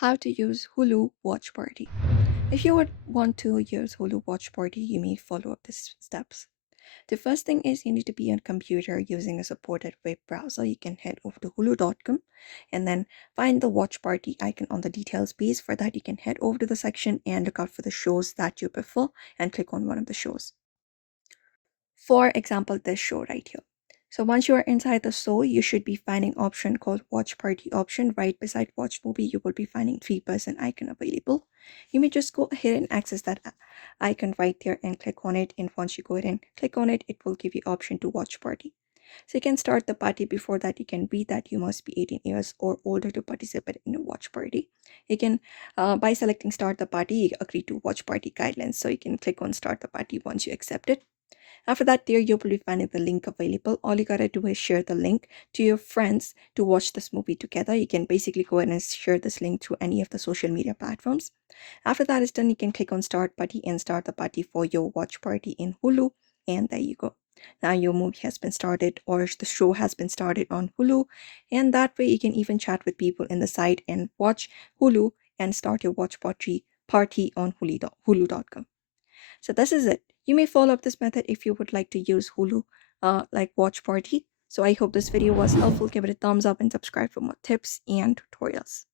How to use Hulu Watch Party. If you would want to use Hulu Watch Party, you may follow up these steps. The first thing is you need to be on computer using a supported web browser. You can head over to hulu.com and then find the watch party icon on the details page. For that, you can head over to the section and look out for the shows that you prefer and click on one of the shows. For example, this show right here. So once you are inside the show, you should be finding option called watch party option. Right beside watch movie, you will be finding 3% icon available. You may just go ahead and access that icon right there and click on it. And once you go ahead and click on it, it will give you option to watch party. So you can start the party. Before that, you can read that you must be 18 years or older to participate in a watch party. You can, by selecting start the party, you agree to watch party guidelines. So you can click on start the party once you accept it. After that, there you will be finding the link available. All you gotta do is share the link to your friends to watch this movie together. You can basically go ahead and share this link through any of the social media platforms. After that is done, you can click on start party and start the party for your watch party in Hulu. And there you go. Now your movie has been started or the show has been started on Hulu. And that way you can even chat with people in the site and watch Hulu and start your watch party on hulu.com. So this is it. You may follow up this method if you would like to use Hulu like watch party. So I hope this video was helpful. Give it a thumbs up and subscribe for more tips and tutorials.